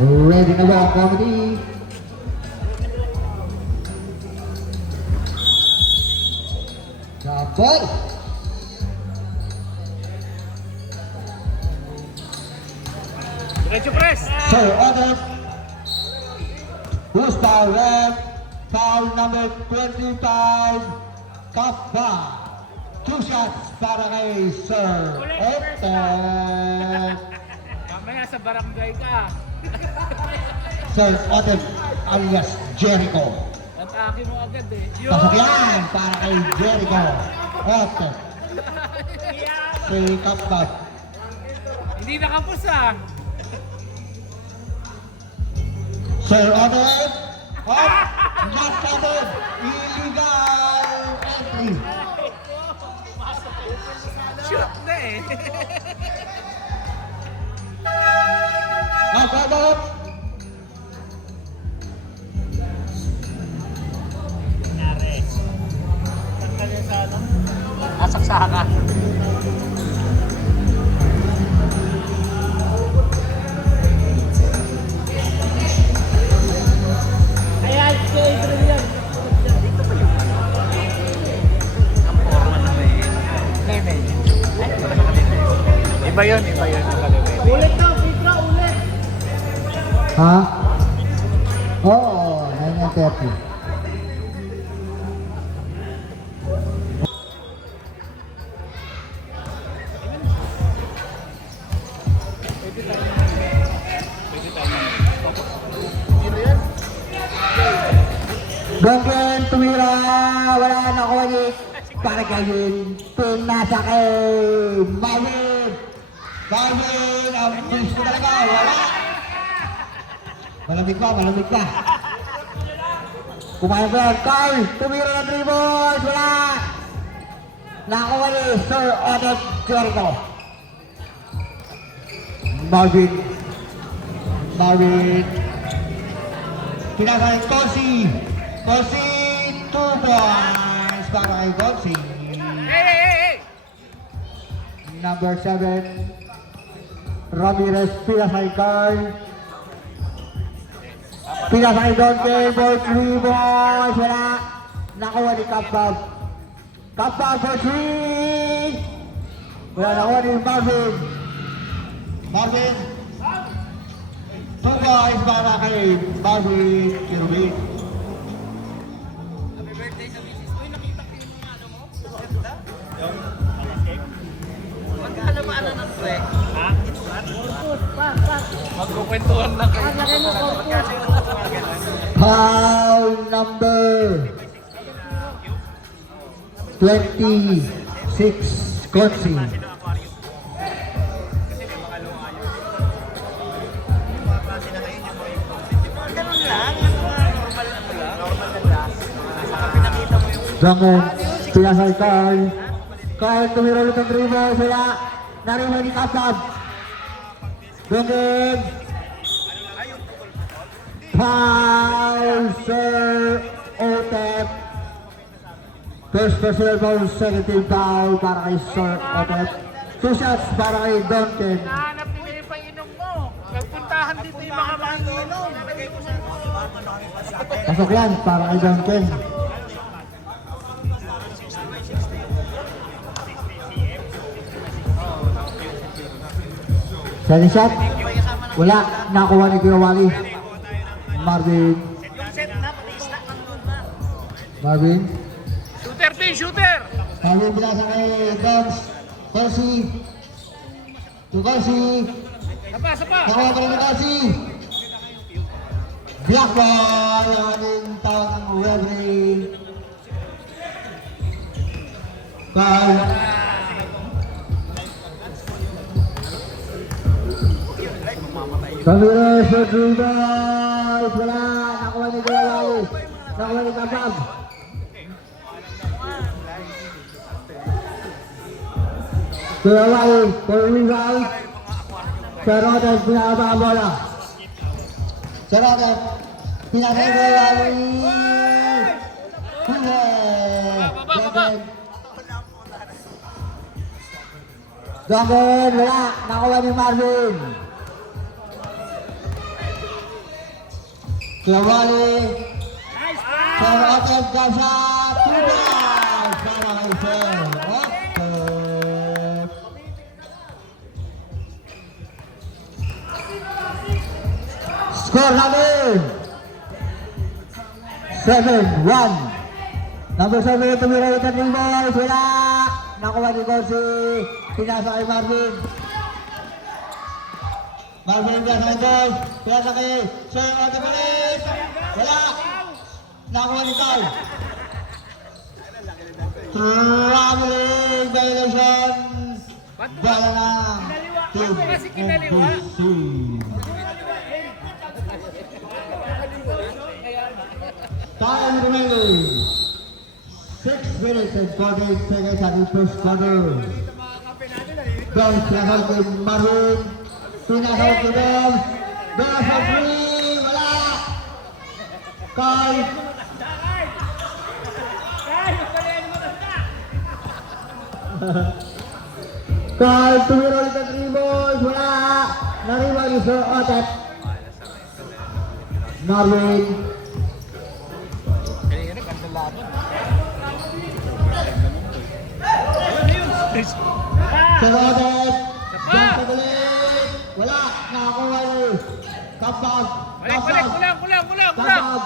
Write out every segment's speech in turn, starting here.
Ready na ba ang comedy? Jabal! Diretso press! Sir, order. Who's foul red? Foul number 25. Kappa. 2 shots para kay Sir Oten. Mamaya sa barangay ka. Sir Oten alias Jericho. Atake mo agad eh. Pasok yan para kay Jericho. Oten. Si Kappa. Hindi nakapos ah. Sir Oten. Up. Not counted. Illegal entry. Shoot na eh. Up, up, up. Nare. Tanggal sa ano? Asaksaka. Ayan, kay Adrian. Dito pa yung ang forma na may leve. Iba yun ang kalebe. Ulit daw, Pitra, ulit! Ha? Oo, 9:30. Gonggen, tumira, wala na ko ni para kayin, pinasa kay Marvin. Marvin, ang gusto talaga, wala. Malamig ka. Kumain ko yan, Carl, tumira ng 3 balls, wala. Nakuha ni Sir Oden Jericho. Marvin. Pinasa kay Kosi, 2 points para kay Kosi. Hey! Number 7, Ramirez, pinasa kay Carl. Pinasa kay Donke for 3 balls, wala. Nakuha ni Kapab for 3. Wala, nakuha ni Marvin. 2 points para kay Marvin Kirby. Happy birthday sa misis ko. Nakita ko yung ano mo? Magkano ba ano ng pre? Ha? Magkukwentuhan na kayo. Foul number 26, Konsi. Jangan pinasa kay Carl, tumira ulit ang 3 balls, wala. Nariwan ni Kasab. Jangan. Foul, Sir Otep. First personal foul, second team foul para kay Sir Otep. 2 shots para kay Duncan. Nahanap nila yung painom mo. Nagpuntahan dito yung mga manginom. Pasok yan para kay Duncan. Second shot. Wala. Nakuha ni Kuya Wally. Marvin. Shooter din, shooter! Marvin binasa kay Dons. Kosi. Sapa! Nakuha pa rin ni Kosi. Black ball. Ang ating tawag ng referee. Foul. Ramirez for 3 balls. Wala. Nakuha ni Kuya Wally. Nakuha ni Kapab. Kuya Wally for rebound. Sir Roden, pinakaba ang bola. Sir Roden, pinakaba ang Kuya Wally. Baba! Duncan, wala. Nakuha ni Marvin. Kuya Wally. Nice Sir pass! Otet Gasa. 2 balls para kay Sir Otet. Score namin 7-1. Number 7 yung tumira yung tatlong balls. Wala. Nakuha ni Gol si pinasa kay Marvin. Marvin pinasa kay Gol. Pinasa kay Sir Otet ulit. Wala. Nakuha ni Gol. Traveling violation. Bala ng Team NBC. Time remaining 6 minutes and 48 seconds at the first quarter. Dom pinasal kay Marvin. Pinasal kay Dom. Dom sa free. Wala. Carl. Carl tumiro ulit ang 3 balls. Wala. Nariwag ni Sir Otet. Marvin. Sir Otet. Jump ulit. Wala. Nakakuha ni Kapag. Kulang! Kapag.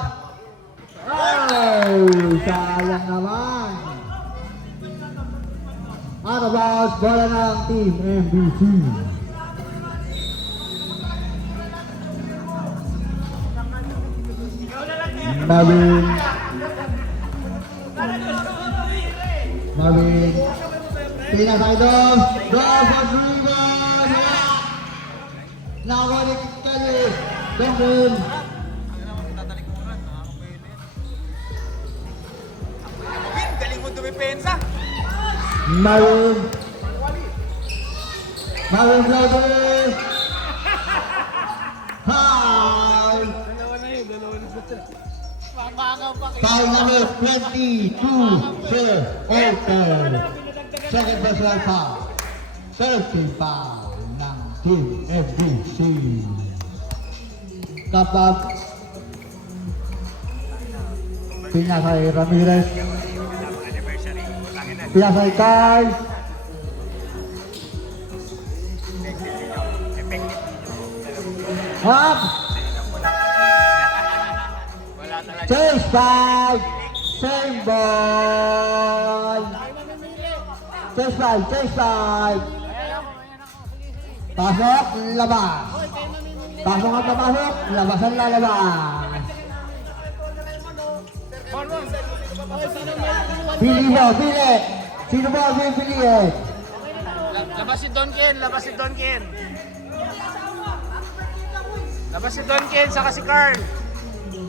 Ay, sayang naman. Out of bounds, bola ng Team NBC. Marvin. Pinasay Dom. Dom for Driven. Nakawalik kayo. Dom. Galing mo dumipensa. Marvin Flower. Hi. Foul number 22, Sir Oter. Second personal foul. 30 foul ng Team FBC. Kapag pinasay Ramirez. Pinasay Carl. Up! Chase 5! Same ball! Chase 5! Pasok, labas! Pasok at papasok, labas ang lalabas! Pili mo, pili! Sino ba ang pipiliin? Labas si Donken! Labas si Donken, saka si Carl!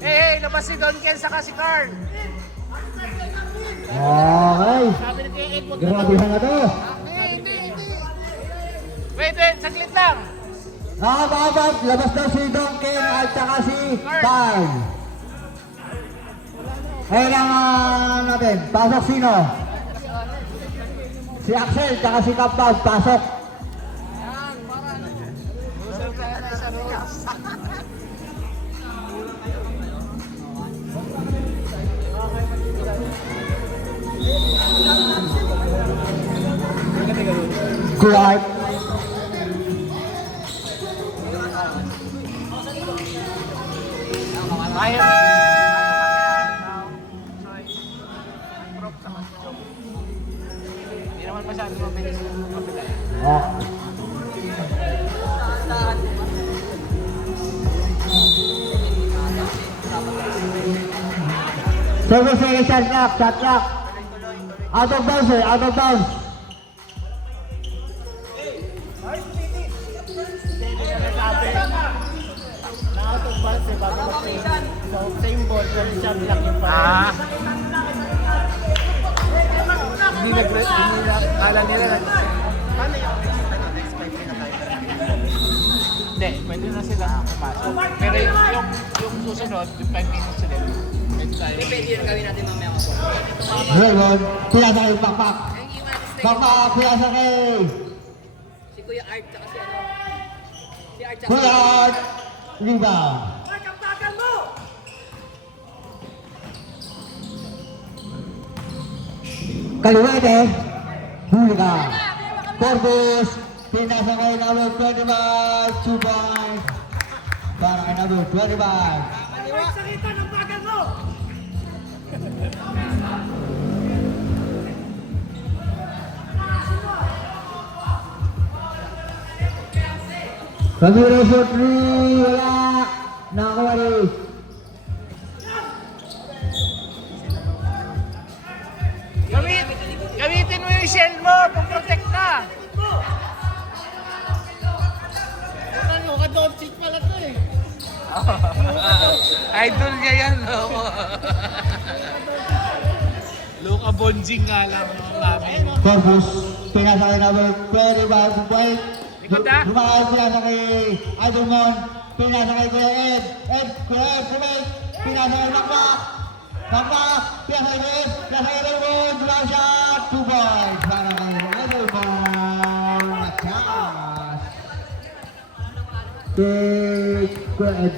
Hey, labas si Donken, saka si Carl! Okay! Sabi ni Kuya Ed, wag na Grabehan na to! Hindi. Wait, saglit lang! Nakakabab, labas daw si Donken at saka si Carl. Kailangan natin, pasok sino? Si Axel, saka si Kapag, pasok. Clark. Hindi naman masyado mabilis yung kapila. Oh. Service second shot clock. Out of bounds, sir, out of bounds. Same ball, pero shot lang yung pa. Hindi kala nila paano yung next 5 na tayo? Hindi, pwede na sila pumasok. Pero yung susunod, yung 5 minutes sila. Pwede yun gawin natin mamaya ako. Raymond, pinasa kay Pakpak. Pakpak, pinasa kay Si Kuya Art tsaka si ano? Si Art tsaka Kuya Art. Rebound. Kaliwete, huli ka. Corpus, pinasakay number 25, 2 points. Para kay number 25. Sakita ng bagal mo! Ramiro for 3, wala. Nakakuha rin. Gamitin mo yung shell mo, pang-protect na. Ano ka doon? Cheat pala to eh. Idol niya yan, no? Luka Bonjing nga lang namin. Corpus, pinasakay number 25, 2 points. Likod na. Lumakad pinasakay Idolmon. Pinasakay Kuya Ed. Kuya Ed, kumit. Pinasakay Magma. Pinasakay Kuya Ed. Pinasakay Idolmon. Dulang shot, 2 points. Para kay Idolmon. Matchas. Kay Kuya Ed.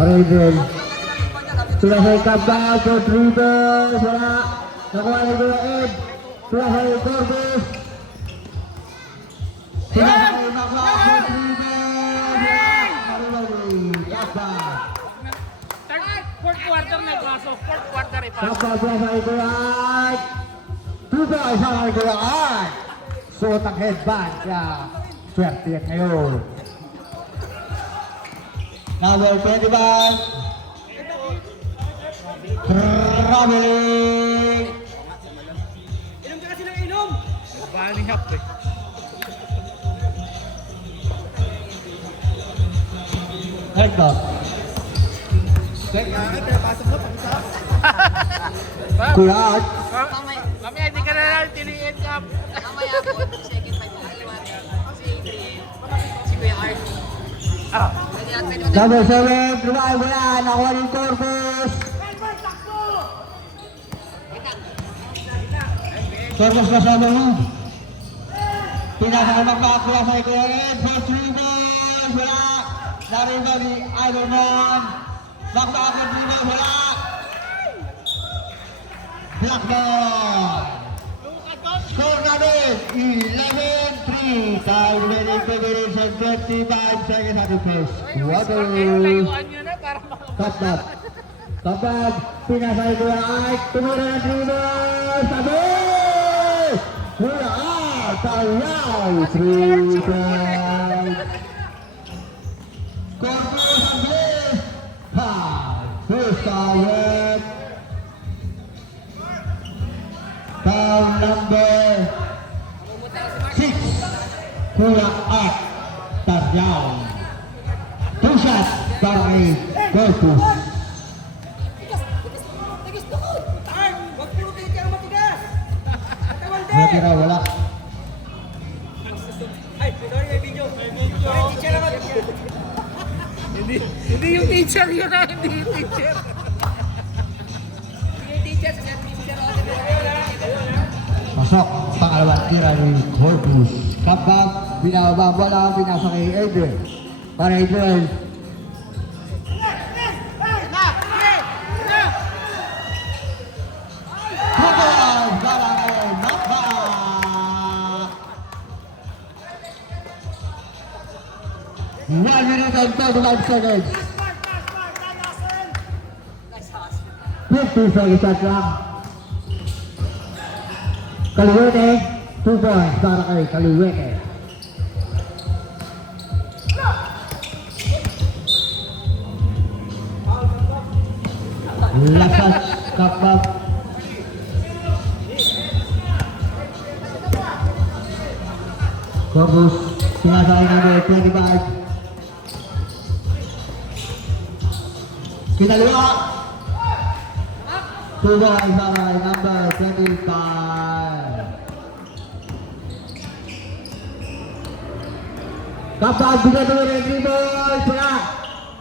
Harayden. Pinasakay Kabal for 3 balls. Wala. Nakuha ni Kuya Ed. Pinasakay Corpus. Pinasakay Magma for 3 balls. Kabal. Fourth quarter na pasok. Fourth quarter ipasok. Kapag pinasakay Kuya Ed. 2 balls sa kay Kuya Ed. Suot ang headband. Kaya swerte yan ngayon. Number 21. Traveling. Inom ka kasi ng inom! Bali hap eh. Hector. Pasok mo, pag-isa. Kuya Ed. Mamaya, di ka na lang tiliin ka. Mamaya po, second time na. Si Adrian, si Kuya Art. Ah. Pwede mo Number 7. Lumayan mo yan. Nakuha ni Corpus. Corpus kasama mo. Pinasakay magpakakuha sa Kuya Ed. For 3 balls. Wala. Nariba ni Idolmon. Magpakakuha 3 balls. Wala. Black ball. Score namin 11-3. Time remaining combination 25 seconds at the place. Water. Layuan nyo na para Kapag. Kapag pinasay Kuya Art, tumira ng 3 balls. Sabi! Kuya Art, ayaw. 3 balls. Corpus ang bilis. First target. Foul number 6. Kuya Art, touchdown. 2 shots para kay Corpus. Tigis tukod! Art! Huwag puro kayo kaya matigas! Matawalde! Natira, wala. Ay, sorry, may video. Sorry, teacher naman. Hindi yung teacher yun na, hindi yung teacher. Sige, teacher, sa teacher ako. Pasok, pangalawang tira ni Corpus. Kapag binababa bola, pinasa kay Adrian. Para Adrian. Kupon! Para kay Magma! 1 minute and 35 seconds. 50 seconds at lang. Kaliwete, 2 points para kay Kaliwete. Lakas kapag Corpus, sinasakay number 25. Kinaliwa. 2 points para kay number 25. Kapag bigyan mo rin 3 balls, wala.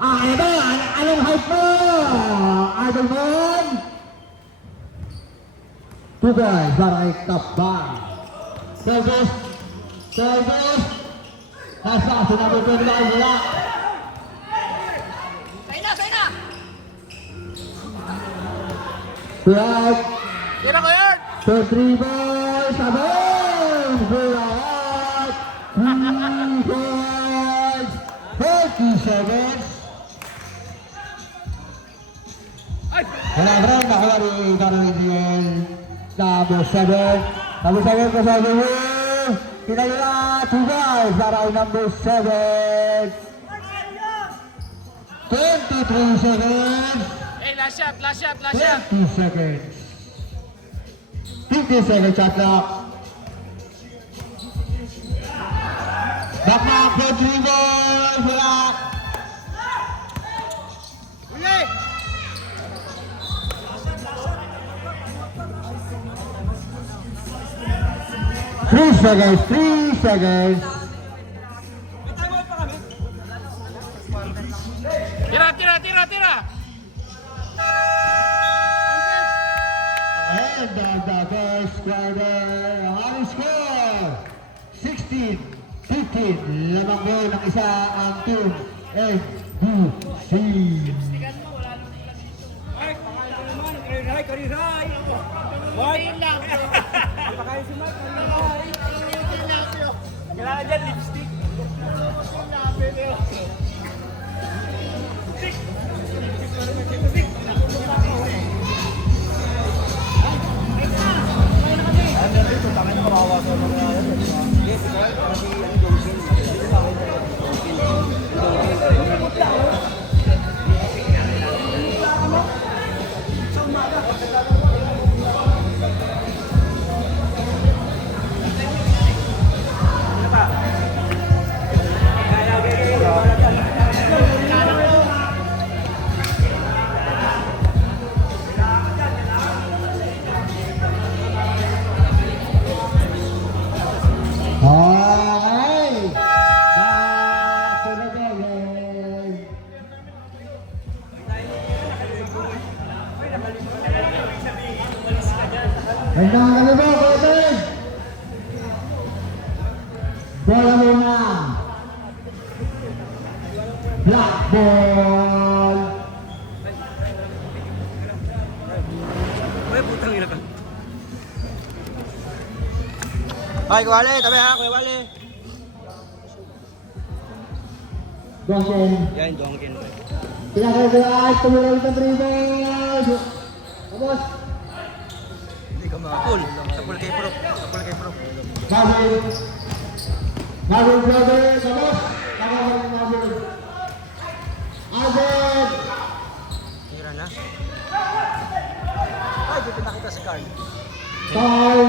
Ano ba? Anong hype mo? Idolmon? 2 balls para kay Kapag. Corpus. Nasa si number 25, wala. Sa'yo na, sa'yo na! Black. Tira ko yan! 2-3 boys. Sabay! Black. 3 boys. 30 seconds. Wala bro, nakuha rin Carolinian. Number 7. Number 7 kasama mo. Pinagila 2 boys para kay number 7. 23 seconds. Hey, last shot, last shot, last shot! 20 seconds. 50 seconds shot clock. Back for 3 boys. Wala. Uli! 3 seconds. 3 seconds. May timeout pa kami. Tira, tira, tira, tira! And the first quarter, high score, 16-15. Lamang mo ng isa ang team NBC. Ay, pakain ko naman. Kariray, kariray. Wine lang. Pakain si Mark, kariray. Kailangan dyan, lipstick. Okay. Nasunod ulit. Handa ka na ba, Corbin? Bola muna. Black ball. Uy, putang ina ka. Ay, Kuya Wale, tabi ha, Kuya Wale. Goshen. Yan, Donkin. Pinakagalaan, tumulong sa 3 balls. Tapos, Hindi ka makapul. Sa pool kay Pro. Sa pool kay Pro. Marvin. Marvin brother. Tapos, nakawal Marvin. Alvin. Tira na. Ay, di pinakita si Carl. Carl.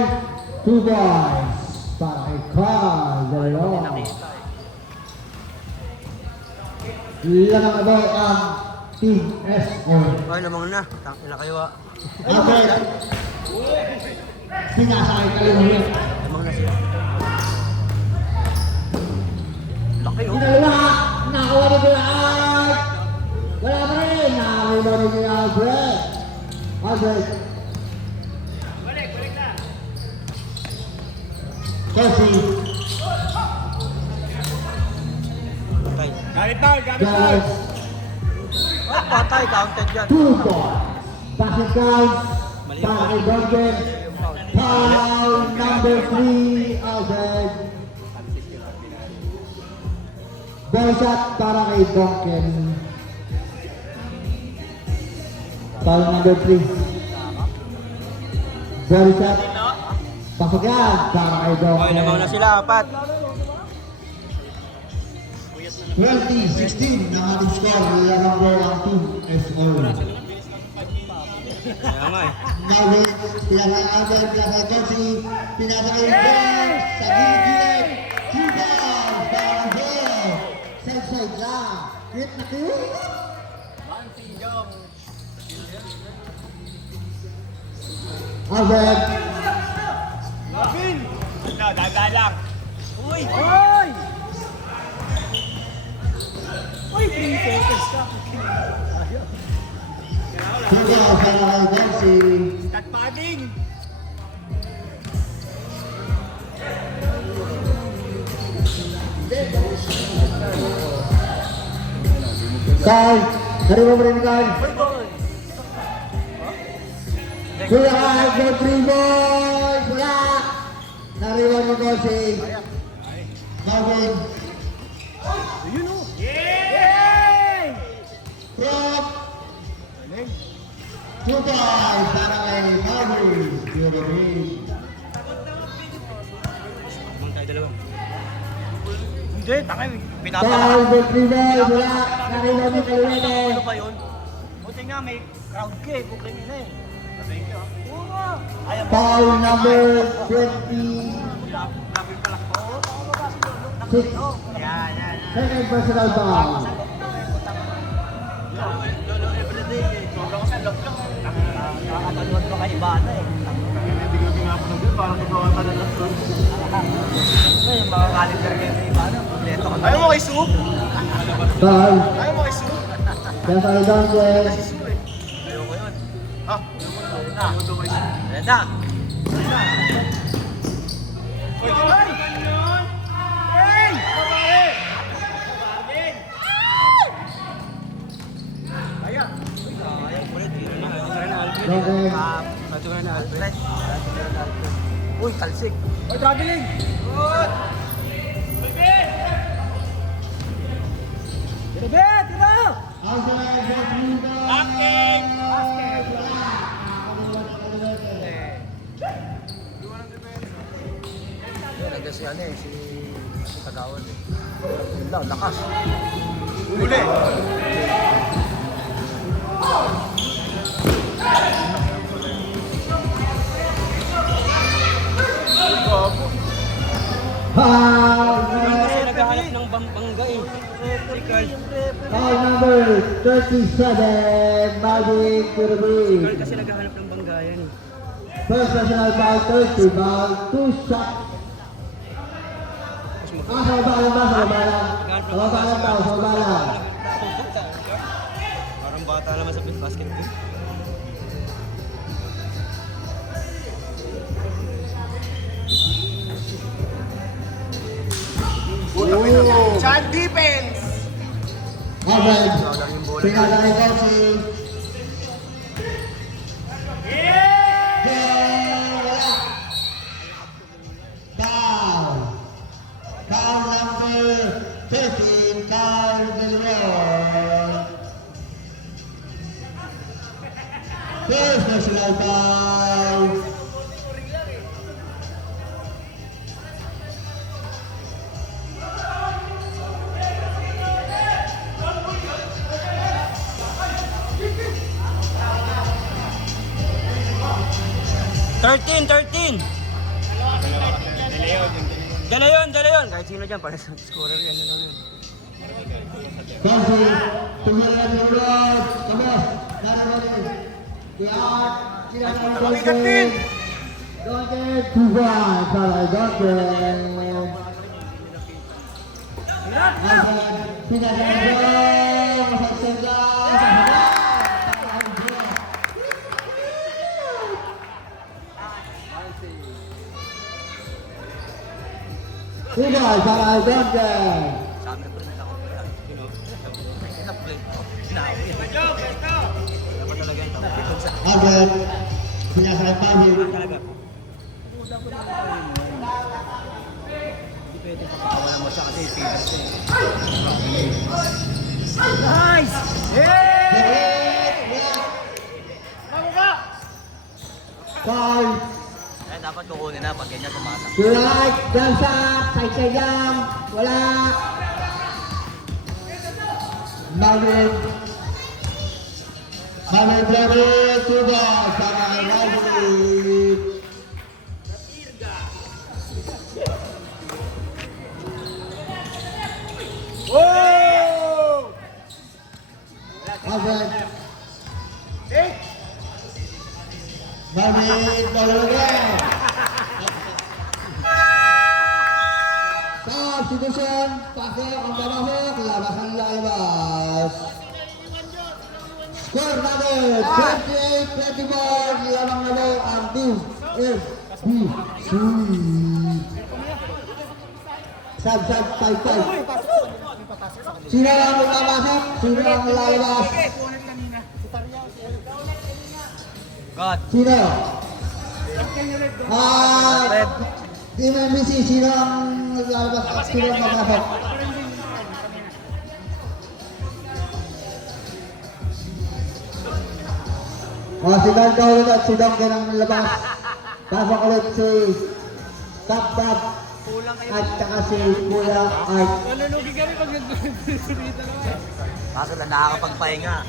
2 balls. Para kay Carl. Dalawa. Lamang abo ang Team SO. Ay, lamang na. Tangina kayo ah. Alvin. Sinasakay kalimulit. Lamang na sila. Laki oh. Dalawa. Nakawa ni Black. Wala pa rin. Nakawa ni Alfred. Alfred. Kelsey. Patay. Gamit ball, gamit ball. Guys. Ay, patay. Counted yan. 2 balls. Basket counts. Para kay Duncan. Foul number 3. Alfred. Ball shot para kay Duncan. Foul number 3. Ball shot. Pasok yan para kay Duncan. Ay, lamang na sila. Apat. 20-16 na ating score. Lamang po ang Team SO. Kaya nga eh. Marvin, pinasang Albert, pinasang Kelsey, pinasang Albert, sa gilid-gilid, 2 balls, para ang goal. Side-side lang. Cute na cute. Albert, No, daga lang. Uy! Uy! Uy, 3 seconds ka. Suga para kay Kelsey. Cut padding. Carl, narinig mo rin Carl. Kuya Kahit ng 3 boys. Wala. Nariwan ni Bossing. Marvin. Ayun o. Yay! Rock. 2 guys para kay Marvin. Abang tayo dalawa. Hindi, takay. Foul ng 3 boys. Wala. Nariwan ni Kaluwete. Ano ba yun? Buti nga may crowd ka eh. Booking yun eh. Thank you. Oo nga. Ayaw mo. Foul number 20. Lapit pala. Oo, baka si Lolo. 6. Yan. Second personal foul. Lolo everyday eh. Sobrang ka sa lock-lock. Nakakapanood ko kay Ibana eh. Yung mga calendar game ni Ibana. Kompleto ka. Ayaw mo kay Soup? Foul. Ayaw mo kay Soup? That's all done, guys. Ayoko yun. Ha? Ayan na. Uy, talsik. Uy, traveling! Good! Tira, tira! Outside, that's 3 boys. Acting! Talaga si ano eh, si Tagawan eh. Yun lang, lakas. Huli! Foul. Kasi naghahanap ng bangga eh. Si Carl. Foul number 37. Marvin to the break. Kasi naghahanap ng bangga yan eh. First personal foul, 30 foul, 2 shots. Sa babalan ba? Sa babalan. Sa babalan tao, sa babalan. Parang bata naman sa basketball. Chan defense! Offense. Pinala kay Kelsey. Foul. Foul number 13, Carl Del Leon. First personal foul. Thirteen! Dala yun! Kahit sino dyan, parang scorer yan na lang yun. Kelsey, tumulad ng Rod. Kabos, nararoon. Diyan, sila ng Donkey. Donkey, 2-1 para Donkey. Pinagandang masagsaga sa harap. Tinggal para Donkey. Sabi ko rin ako. Na-play. Dapat talaga yung tao. Agad, pinasarap pagin. Talaga. Hindi pwede pagkakawalan mo siya kasi favorite siya. Nice! Foul. Eh, dapat kukunin na pag ganyan tumata. Right, jump shot, side jump, wala. Marvin. Marvin Blair, 2 balls para kay Marvin. Oh! Marvin. Marvin, ball again. Substitution, pakai ang balahok, labasan lalabas. Score number 28-24, labang nabok ang DFBC. Sub, 5-5. Sino ang lalabas? Sino ang lalabas? God. Sino? Team MBC, sino ang lalabas at sino ang magpapasok? Si Ganda ulit at si Donkey ang labas. Pasok ulit si Tap Tap at saka si Kuya Art. Malulugi kami pag nagdulita naman. Kaso na nakakapagpahinga.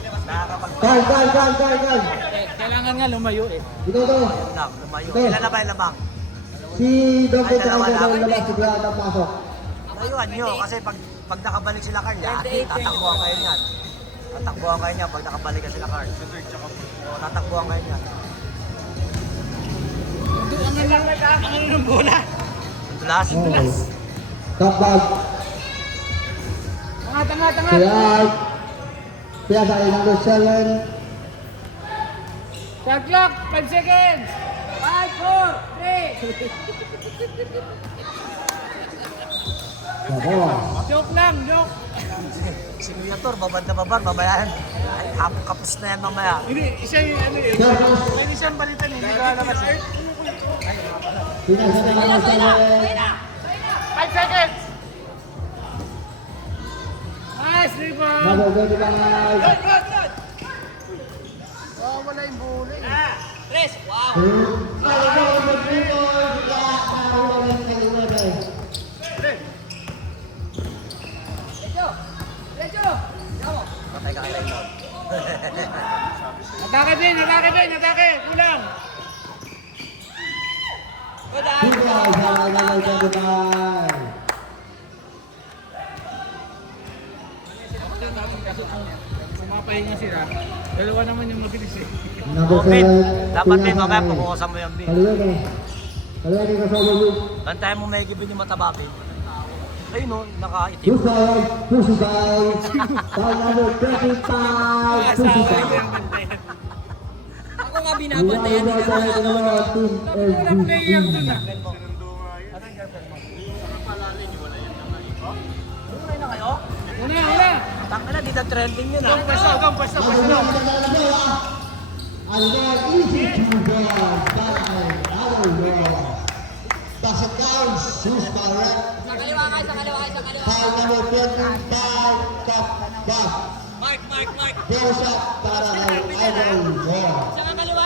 Carl! Kailangan nga lumayo eh. Ito to. Lang, lumayo. Ilan na ba yung labang? Si Donkey Ay, at dalawa saka lang. si labas si Kuya Art ang pasok. Layuan nyo, kasi pag nakabalik sila Carl, tatakbuhan kayo niyan. Tatakbuhan kayo niyan pag nakabalik ka sila Carl. Tatakbuhan kayo niyan. Ang ng bola. Tulas? Tap Tap. Tanga. Si Art. Kaya sa akin number 7. Shot clock, 5 seconds. 5, 4, 3. Joke lang, joke. Si Kuya Tor, babad na babad, babayaran. Ay, kapos na yan mamaya. Hindi, isa yung ano eh. May isang balita niya, hindi ka alam kasi. Pinasa na number 7. 5 seconds. Nice, rebound. Number 25. Oh, wala yung bulay. Tres, wow. Diretso. Patay ka kayo nun. Atake din. Kulang. Pumapahinga sila. Dalawa naman yung mabilis eh. Bin, dapat din mamaya pukukusan mo yung bin. Kaliwa ka sa overlook. Bantayan mo may gibin yung mataba, bin. Ayun no, nakaitim. Pusibay. Foul number 25. Pusibay. Ako nga binabantayan nila. Walang player dun ah. Una. Tangina, di na trending yun ah. Pwesto. Basket down, Sus Barret. Sa kaliwa. Foul number 25, Top Back. Mark. Goal shot para kay Idol War. Sa kaliwa.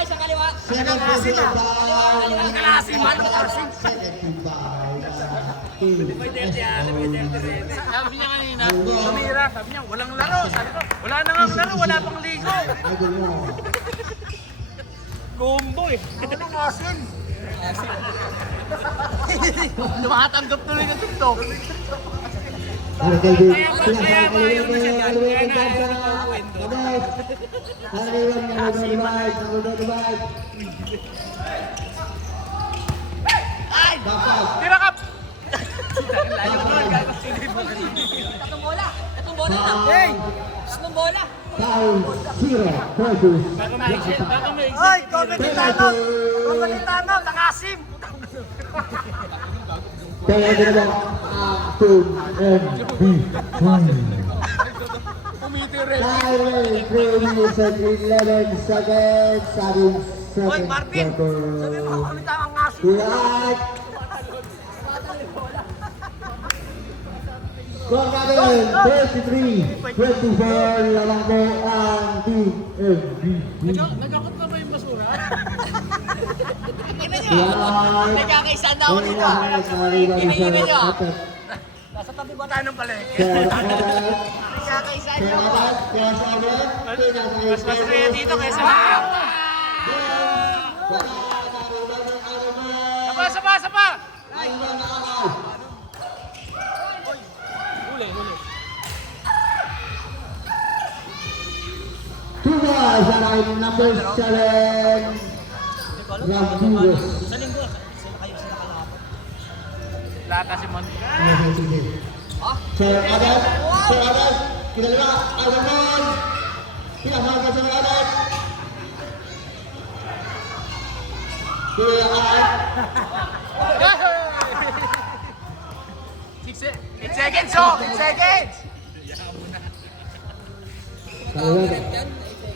Second personal foul. Second team foul. Sabi niya kanina, tumira. Sabi niya, walang laro. Sabi ko, wala na nga laro, wala pang ligo. Idol War. Combo eh. Tumatanggap tuloy ng TikTok. Tira ka! Tatlong bola na. Hey! Tatlong bola. Foul 0 versus Baka may Ay, Komenitano, nakasim! Kaya ginagawa ang team MBC. Tyler, 3 minutes and 11 seconds. Sabing Hoy, second Marvin! Sabi mo, quarter. Komenitano ang asim! Kulat! Score natin, 33-24. Lamang po ang team MBC. Nagkakot na ba yung basura? Kulat! Nagkakaisa na ako dito. Iniiwan niyo. Nasa tabi ba tayo ng palengke? Nagkakaisa na ako. Mas masaya dito kaysa Sapa! Huli. Two guys are in number 7. Rambulos. Sa linggo, sila kalaban. Lata si Monica. Sir Adat, kinaliwa, Alamon. Pinasama sa Adat. Kuya Adat. 8 seconds, oh! 8 seconds!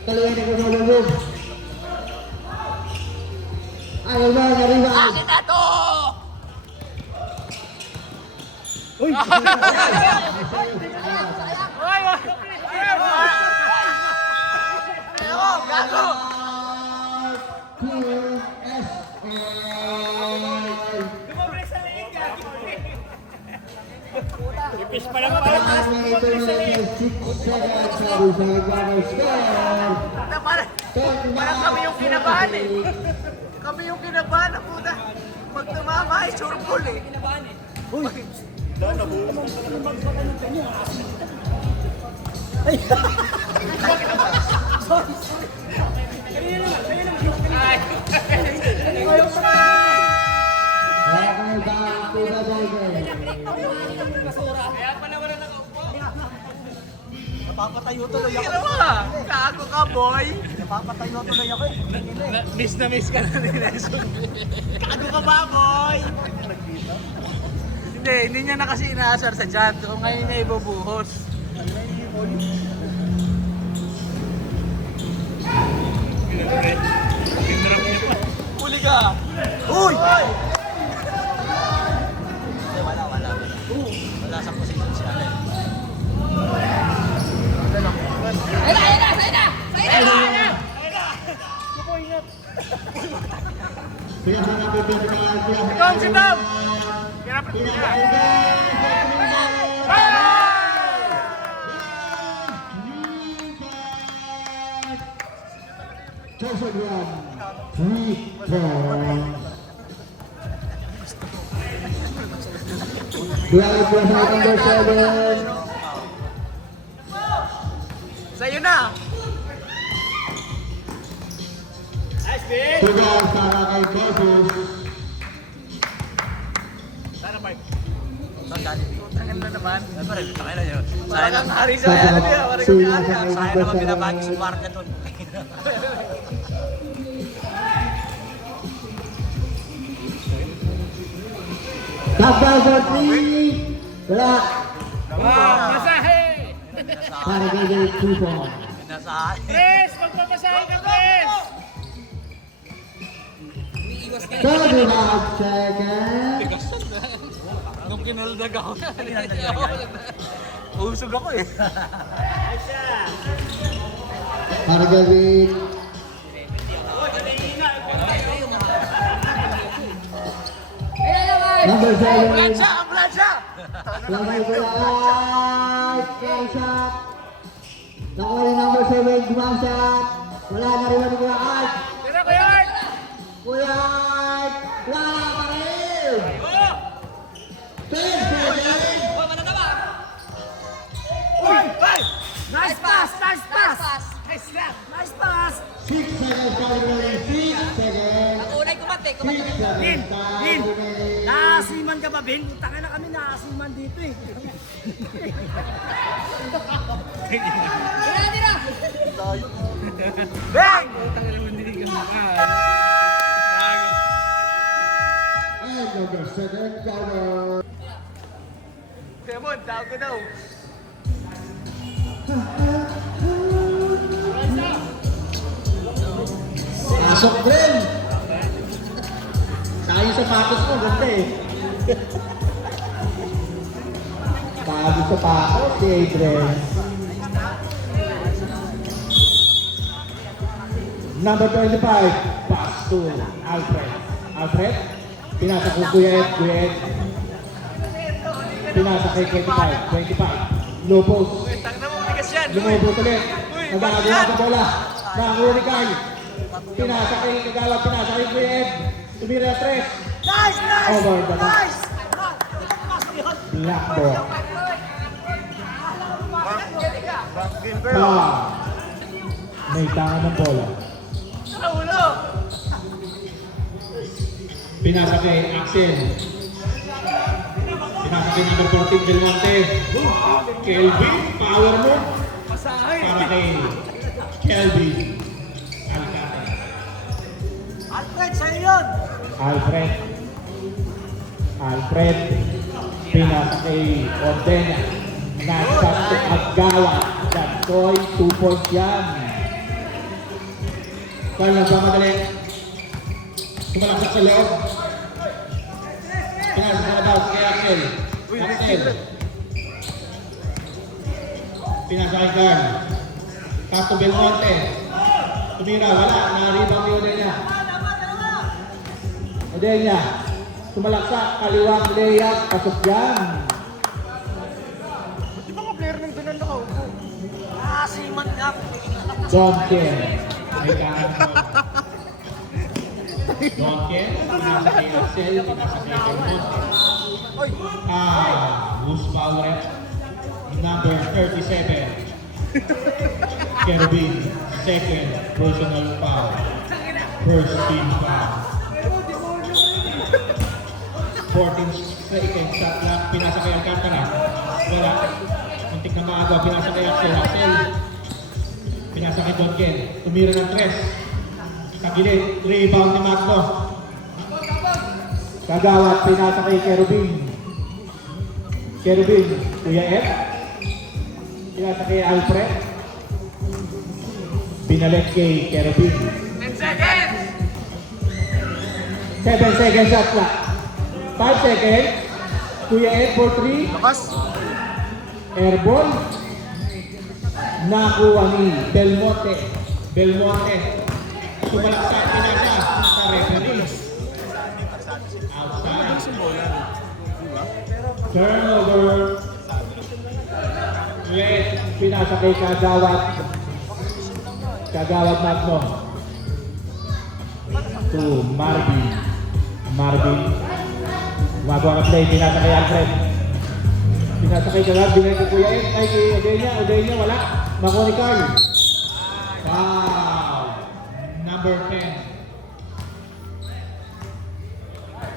Kaliwa na ko sa Rambulos. Ipis pa lang pala. Parang kami yung kinabahan eh. Kami yung kinabahan na puta. Pag tumama ay surbol eh. Napapatayo tuloy ako. Kago ka, boy. Napapatayo tuloy ako eh. Miss na miss ka na ni Nelson. Kago ka ba, boy? Hindi niya na kasi inaasar sa chat. Kung ngayon niya ibubuhos. Huli ka. Uy! Hindi, wala. Wala sa position si Allen. Tom, si Tom! Joseph Ram, 3 points. Well, number 7. Sa'yo na. Tugas para kay Joseph. Sana, Mark. Tangan na naman. Ano rin? Tangan na yun. Sayang lang. Hari sa Sayang Naman binabagi si Marca doon. Number 3. Wala. Masahe! Para kay Joseph, 2 points. Nasahan. Pres! Magpamasahe ka, Pres! Third round, second. Nung kinaldag ako. Usog ako eh. Para kay number 7. Ambulansya! Lamay ko lang. Kay shot. Nakuha ni number 7, gumamshot. Wala na rin ang Kuya Art. Tira ko yan! Kuya Art. Wala pa rin. 10 seconds. Nice pass! Nice pass! Nice lang. Nice pass! 6 seconds pa rin. 6 seconds. Ang unay kumate. 6 seconds pa Bin! rin. Naasiman ka ba, Bin? Tanga na kami naasiman dito eh. Tira! Bang! And number 7, cover. Demon, tawag ko daw. Pasok din. Saka yung sapatos mo, ganda eh. Pagod sapatos si Adrian. Number 25, pass to Alfred. Alfred, pinasa ko Kuya Ed, Kuya Ed. Pinasa kay 25, low post. Tang na mo, bigas yan. Lumubot ulit. Nagagawa sa bola. Nakakuha ni Kyle. Pinasa kay Kagawa, pinasa kay Kuya Ed. Tumira 3. Nice! Nice! Over the back. Nice! Black ball. Gimber. May tangan ng bola. Sa ulo. Pinasa kay Axel. Pinasa kay number 14, Delmonte. Kelvin, power mo. Para kay Kelvin. Alfred, sa'yo yun. Alfred. Alfred. Pinasa kay Ordena. Nasa to Agawa. Dantoy, 2 points yan. Kaya lang ba madali? Sumalaksak sa loob. Pinasa sa labas kay Axel. Axel. Pinasa kay Carl. Pass to Belmonte. Tumira, wala. Na-rebound ni Odena. Odena. Tumalaksak. Kaliwang layup. Pasok yan. Di ba mga player nang doon nakaupo? Si Man nga. Donken. May kanan mo. Donken. Pinasa kay Axel. Pinasa kay Belmonte. Who's foul rep? Number 37. Kerubin. Second personal foul. First team foul. 14 seconds shot clock. Pinasa kay Alcantara. Wala. Muntik na maagaw. Pinasa kay Axel. Axel. Pinasa kay Donken. Tumira ng tres. Sa gilid. Rebound ni Magno. Kagawad, pinasa kay Kerubin. Kerubin, Kuya F. Pinasa kay Alfred. Binalik kay Kerubin. 10 seconds! 7 seconds shot clock. 5 seconds. Kuya F for 3. Lakas. Airball. Nakuha ni Belmonte. Belmonte. Tumalaksak. Pinasa sa referee. Outside. Turnover. Red. Pinasa kay Kagawad. Kagawad Magno. To Marvin. Marvin. Gumagawa ng play. Pinasa kay Alfred. Pinasa kay Kagawad. Binay kay Kuya Ed. Ay kay Odenya. Odenya wala. Makuha ni Carl. Foul. Number 10.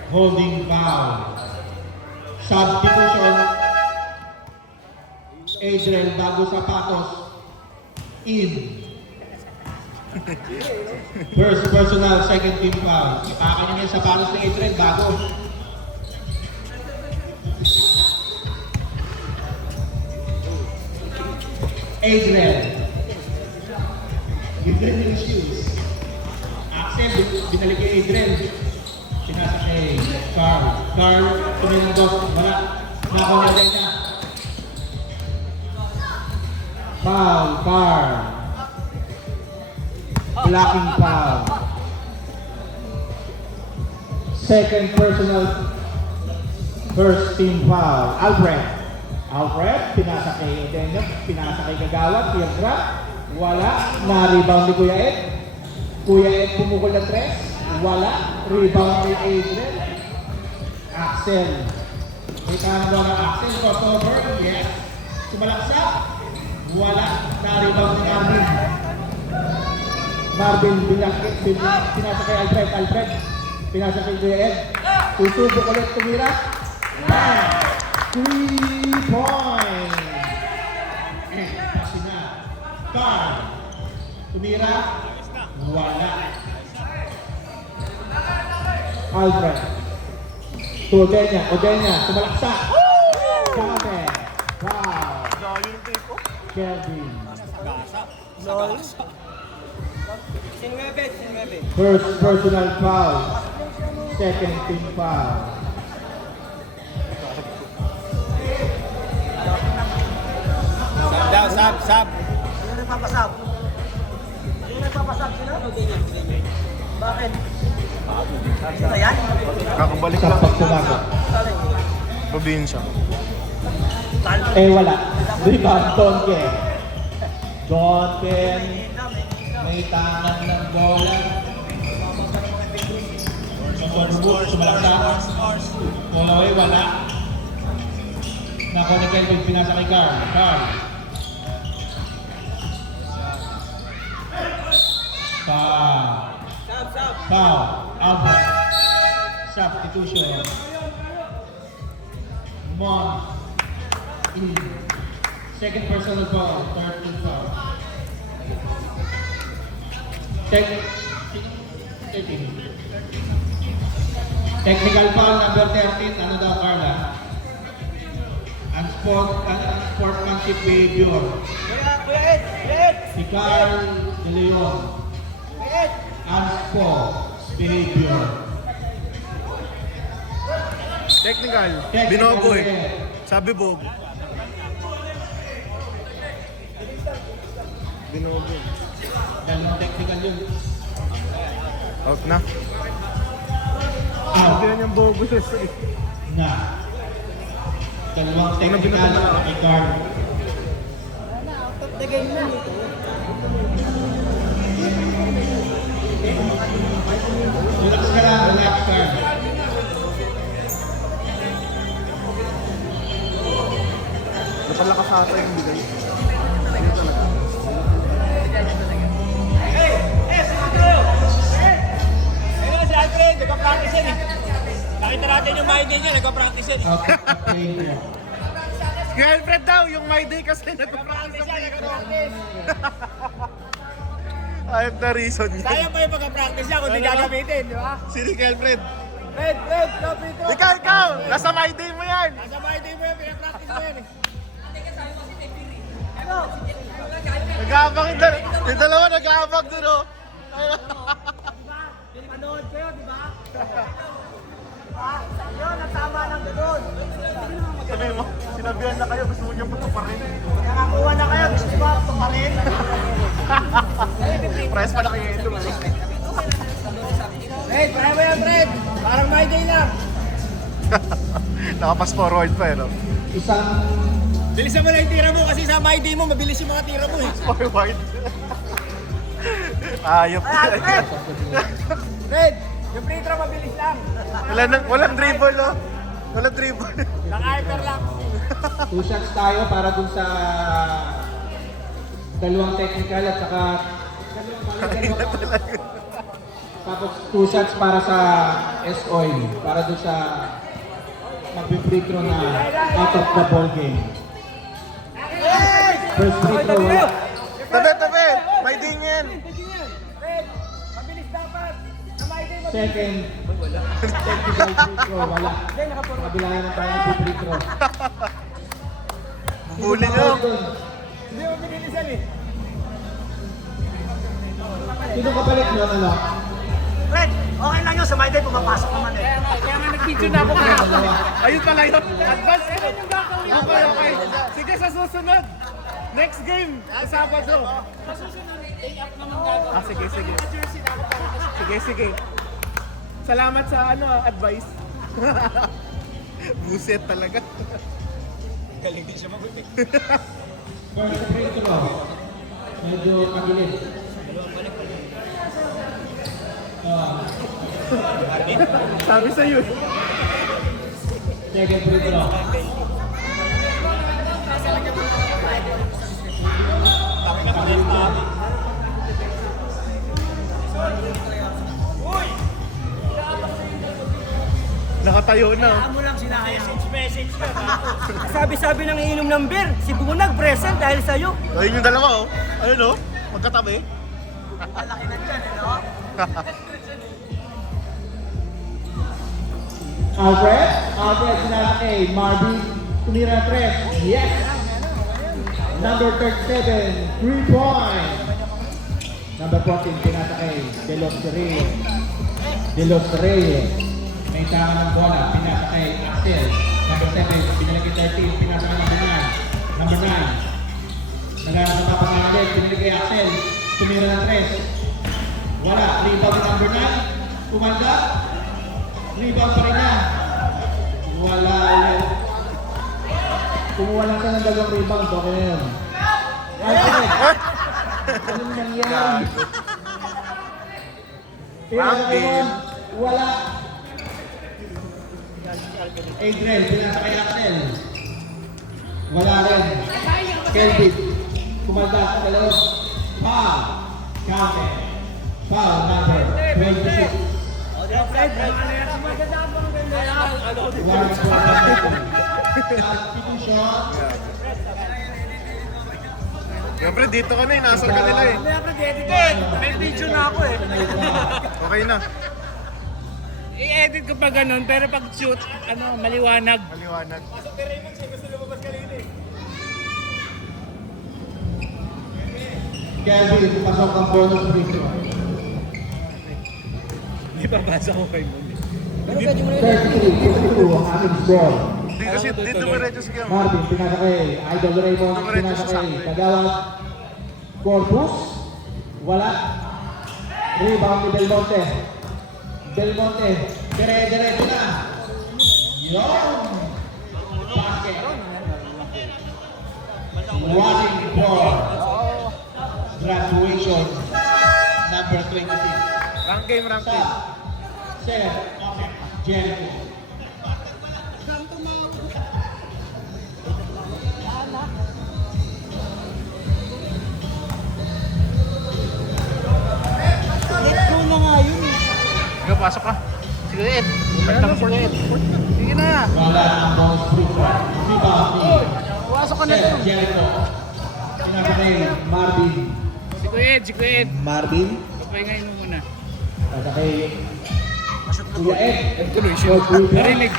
Holding foul. Substitution. Adriel bago sapatos. In. First personal, second team foul. Ipakan niya yung sapatos ni Adriel bago. Adriel. Give them yung shoes. Axel, binalik kay Adriel. Pinasa kay Carl. Carl, tumindot. Wala. Nakakuha na niya. Foul. Carl. Blocking foul. Second personal. First team foul. Alfred. Alfred, pinasa kay Odenya, pinasa kay Kagawad, tira. Wala. Na-rebound ni Kuya Ed. Kuya Ed pumukol na tres. Wala. Rebound ni Adriel. Axel. May kanagawa ng Axel. Crossover. Yes. Tumalaksak. Wala. Na-rebound ni Marvin. Marvin, pinasa kay Alfred. Alfred, pinasa kay Kuya Ed. Tutubok ulit tumira. 3 points. Kasi na. Carl. Tumira. Wala. Alfred. To Odenya. Odenya, tumalaksak. Kame. Wow. Kelvin. First personal foul. Second team foul. Sab. Yung nagpapasab. Yung nagpapasab sila. Bakit? Sila yan? Kakabalik Sa pagtumago. Probinsya. Eh wala. Rebound, Donken. Donken. May tangan ng bola. Tumalaksak. Pull away. Wala. Nakuha ni Kelvin. Pinasa kay Carl. Carl. Foul. Foul. Alfred. Substitution. Mon. In. Second personal foul. Third team foul. Technical foul number 13. Ano daw, Carla? Unsportsmanship behavior. Si Carl De Leon. Unsports behavior. Technical. Technical Binogo eh. ulit. Sabi Bob. Binobo. Dalawang technical yun. Out na. Out Hindi yung Bobo sa na. Dalawang technical may card. Relax ka lang, relax card. Napalakas ata yung bigay. Ayun si Alfred, nagpa-practice yan eh. Nakita natin yung mind niya, nagpa-practice yan eh. Okay, playing mo. Si Alfred daw, yung my day kasi nagpa-practice sa play ko. I am the reason yun. Sayang pa yung pagka-practice niya kung di gagamitin, di ba? Sino si Alfred? Fred, kapito! Ikaw! Nasa my day mo yan! Nasa mind mo yan, pinapractice mo yan eh. Nag-aabang yung dalawa nag-aabang dun oh. Panood ko yun, di ba? Yun, ang tama ng doon. Sabi mo, sinabihan na kayo, gusto mo niyo puto pa rin. Nakakuha na kayo, gusto mo ito pa rin? Press pa na kayo ito. Fred, pareho mo yan, Fred. Parang my day lang. Nakapas forward pa eh no? Isang Bilisan mo lang yung tira mo kasi sa my day mo, mabilis yung mga tira mo eh. Forward. Ayop. Fred, yung free throw mabilis lang. Walang dribble no? Walang dribble. Naka-hyper lang. 2 shots tayo para dun sa dalawang technical at saka tapos 2 shots para sa S-Oil para dun sa mag-free throw na out of the ball game. First free throw wala. Tabi! May din yan! Fred, mabilis dapat. Sa my day mo. Second technical free throw wala. Kabilangan na tayo ng free throw. Bubuli nyo! Hindi mo pinilisan eh. Sino kapalit nun ano? Fred, okay lang yun. Sa my day, pumapasok naman eh. Kaya nga nag-video na ako kahapon eh. Ayun pala yun! Advance! Okay. Sige sa susunod! Next game! Sabado! Sa susunod, day up naman gagawin. Sige. Jersey na ako para kasi. Sige. Salamat sa advice. Buset talaga. First free throw. Medyo magilid. Sabi sa'yo. Second free throw. Nakatayo na. mo lang sinayang. Message ka ba? Sabi-sabi ng iinom ng beer, si Bunag present dahil sa'yo. Ayun yung dalawa oh. Ayun oh. Magkatabi. Malaki na dyan eh, no? Alfred sinalaki. Marby, tumira 3. Yes! Number 37, 3-point. Number 14, pinasakay. De Los Reyes. May tama ng bola, pinasakay. Axel. Number 7, pinalagay 13, pinasakay number 9. Number 9. Nagharap sa papangalit, pinalagay Axel. Tumira ng 3. Wala, rebound number 9. Kumanda. Rebound pa rin niya. Wala ulit. Kumuha lang ka ng dalawang rebound, okay na yun. Alfred! Anong nangyari? Pinasakay mo, wala. Adriel, pinasakay Axel. Wala rin. Kelvin, kumanda sa dalawa. Foul. Counted. Foul number 26. Fred, maganda ka pang ganda lang. One pitong shot. Siyempre dito ka na eh. Nasar ka nila eh. Kaya Fred, may video na ako eh. Okay na. I-edit ko pa ganun, pero pag shoot, maliwanag. Maliwanag. Kelvin, pasok ang bonus free throw. Ipabasa ko kay Moni. 33-52 ang ating score. Di kasi dito diretso si Kiam. Marvin, pinasa kay Idol Raymond, Dumiretso pinasa sa kay sakto eh. Kagawad. Corpus, wala. Rebound ni Belmonte. Belmonte, dire-diretso na. Yun! Basket. Watching for graduation number 26. Rank game. Sir, Jericho. Sige, pasok ka. Sige, Ed. Balik mo si Ed. Sige na. Wala ang bonus free throw. Rebound ni Pasok ka na Sir doon. Jericho. Pinasa kay Marvin. Si Ed. Marvin. Papahingayin mo muna. Pinasa kay Kuya Ed. Tuloy siya. Narinig.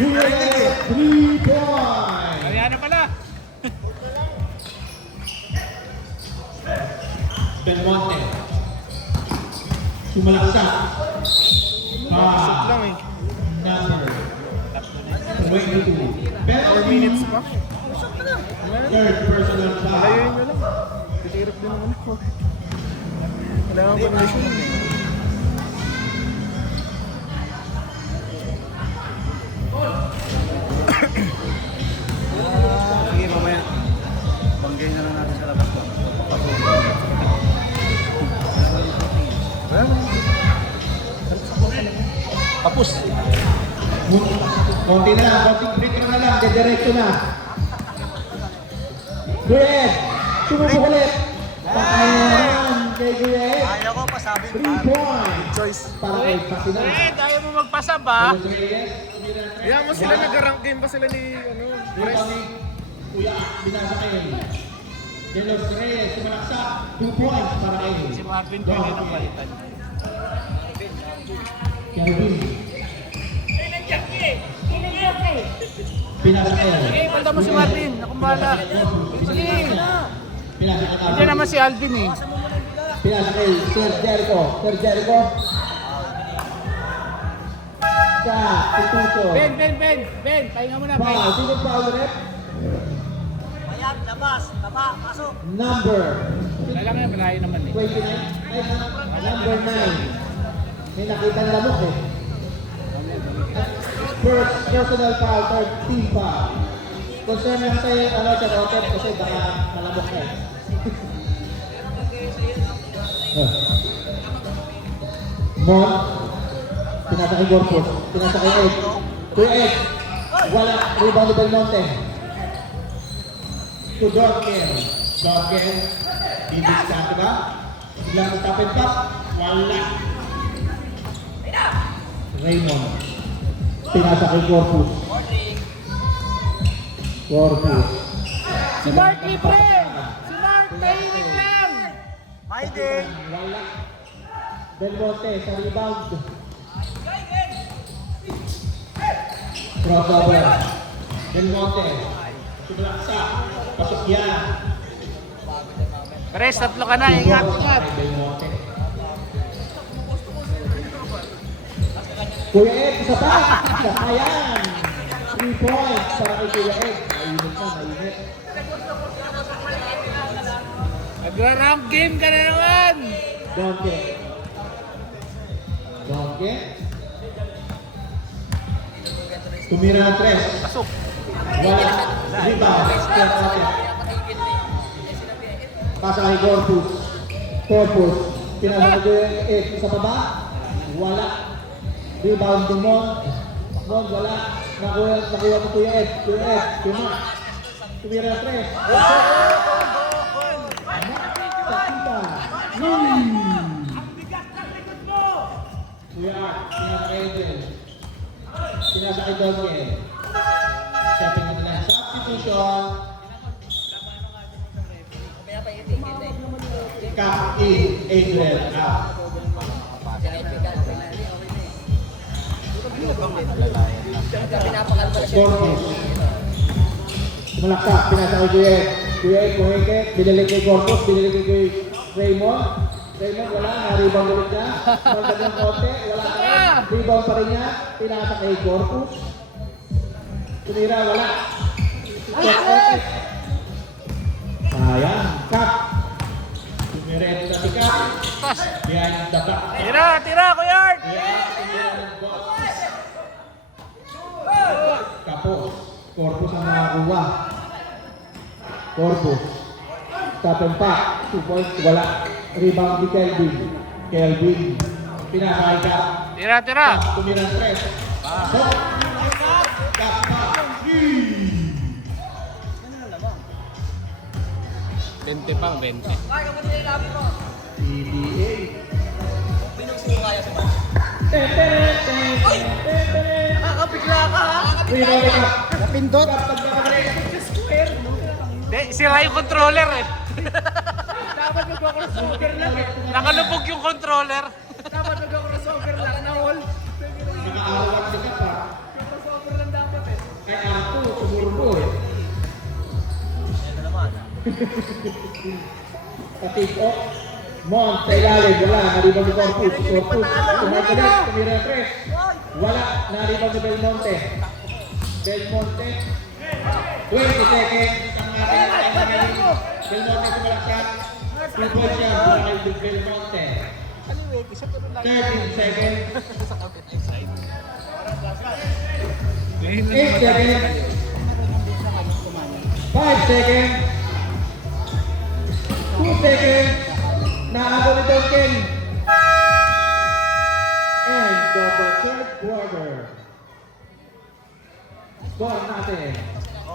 Kuya Ed, 3 points. Kaya na pala. Belmonte. Sumalaksak. Lang eh. Number 22. 4 minutes pa. Third personal foul. Ayun nyo lang. Titirip din naman ako. Kailangan ko na siya. Sige, mamaya. Banggay na lang natin sa labas ko. Tapos. Konti na lang, konting break na lang, diretso na. Kuya Ed, sumubok ulit. Pakayanan kay Kuya Ed. Ayaw ko pa sabi 3 points. Para kay Pasinan. Ed, ayaw mo magpasa ba? Kaya mo sila nag-rank game pa sila ni Press. Kuya, binasa kay Delos Reyes, sumalaksak. 2 points para kay Si Marvin pwede nang balitan. Kelvin. Pinasa kay Sige, palda mo si Marvin. Akong bahala. Sige. Pinasa kay Nandiyan naman si Alvin eh. Pinasa kay Sir Jericho. Sir Jericho. Sa Tituso. Ben. Pahinga mo na, Ben. Foul. Sino foul rep? Ayan, labas, taba, pasok. Number Wala lang yan, malayo naman eh. 29. Ay, number 9. May nakita ng lamok eh. First personal foul, third team foul. Concern lang tayo sa rocket kasi baka malamok na eh. Mon, pinasa kay Gorpus, pinasa kay Ed. Kuya Ed, wala, rebound ni Belmonte. To Dorken. Dorken, didiskarte ba? Biglang stop and pop, wala. Raymond, pinasa kay Gorpus. Gorpus. Si Mark libre! Si Mark, tahimik lang! Hiding. Wala. Belmonte sa rebound. Crossover. Belmonte. Sumalaksak. Pasok yan. Pares, tatlo ka na. Ingat. Belmonte. Kuya Ed, isa pa. Ayan. 3 points para kay Kuya Ed. Mainit na, mainit. Nagra-rank game ka na naman! Donke. Donke. Tumira ng 3. Pasok. Wala. Rebound. Pasa kay Corpus. Corpus. Pinasa kay Ed. Isa pa ba? Wala. Rebound ni Mon. Mon, wala. Nakuha mo Kuya Ed. Kuya Ed. Kuya. Tumira ng 3. Kuya, pinasa kay Edel. Pinasa kay Donke. Stepping into the substitution. Cap in Adriel out. Corpus. Sumalaksak, pinasa kay Kuya Ed. Kuya Ed, kumikit. Binalik kay Corpus, binalik kay Raymond. Raymond, wala. Na-rebound ulit niya. Magdag ng konti. Wala ka rin. Rebound pa rin niya. Pinasa kay Corpus. Tumira, wala. Sayang, Kap. Tumiret na si Kap. Behind the back. Tira, Kuya Art! Kapos. Corpus ang nakakuha. Corpus. Stop and pack. 2 points, wala. Rebound ni Kelvin. Kelvin. Pinakay ka. Tira. Tumirang 3. Kap pa. 20 pa, 20. PBA. Nakakabigla ka ha? Rebound ka. Napindot. Hindi, sira yung controller eh. Dapat nagko-crossover lang eh. Nakalubog yung controller. Dapat nagko-crossover lang. Na-hold. Nakaawat si Kap ha. Crossover lang dapat eh. Kaya ako, sumurbo eh. Patip o. Mont, sa ilalim, wala. Naribang ni Corpus. Corpus, tumagalit, tumira 3. Wala, naribang ni Belmonte. Belmonte. 20 seconds. Ang ating ngayon. Belmonte sumalaksak. 2 points siya. Wala kay Belmonte. 13 seconds. 8 seconds. 5 seconds. 2 seconds. Naago ni Duncan. And the third quarter. Score natin.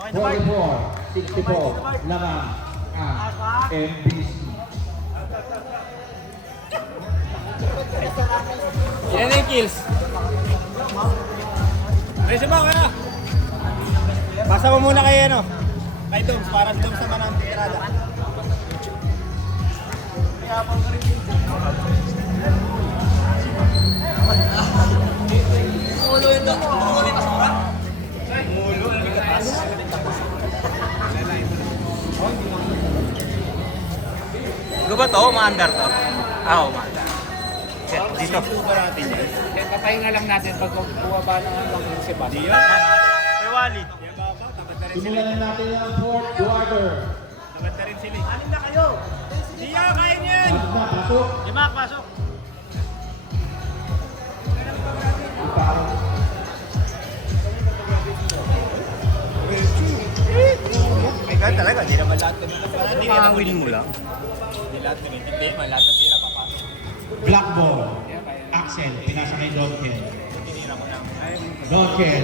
44-64. Lamang ang MBC. Yan na yung kills. Ay, sabang ka na. Pasa mo muna kay ano. Kay Doms, para si Doms naman ang tirada. Ano ba to? Maandar to? Maandar. Dito. Kaya papahinga lang natin pag buwaba na ang si Bas. May wallet. Simulan na natin ang fourth quarter. Naganda rin sila. Anin na kayo? Diya, kaya niyan! Pasok na, pasok. Dimak, pasok. May ganda talaga. Hindi naman lahat kami. Mga win mo lang. Hindi lahat kami. Hindi naman lahat ng tira papasok. Black ball. Axel, pinasa kay Donken. Donken.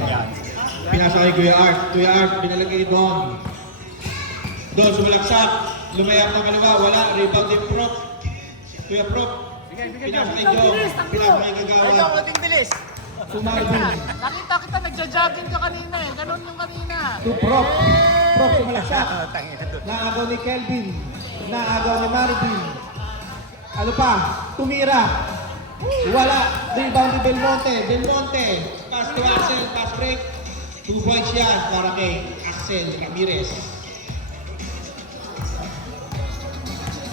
Pinasa kay Kuya Art. Kuya Art, pinalagay ni Don. Don, sumalaksak. Lumayap ng kaliwa. Wala. Rebound din Prop. Kuya Prop. Pinasa kay Jong. Pinasa kay Gagawa. Ating bilis. Sumarbi. Nakita kita, nagja-jogging ka kanina eh. Ganon yung kanina. To Prop. Prop sumalaksak. Naagaw ni Kelvin. Naagaw ni Marvin. Ano pa? Tumira. Wala. Rebound ni Belmonte. Belmonte. Pass to Axel. Pass break. 2 points yan para kay Axel Ramirez.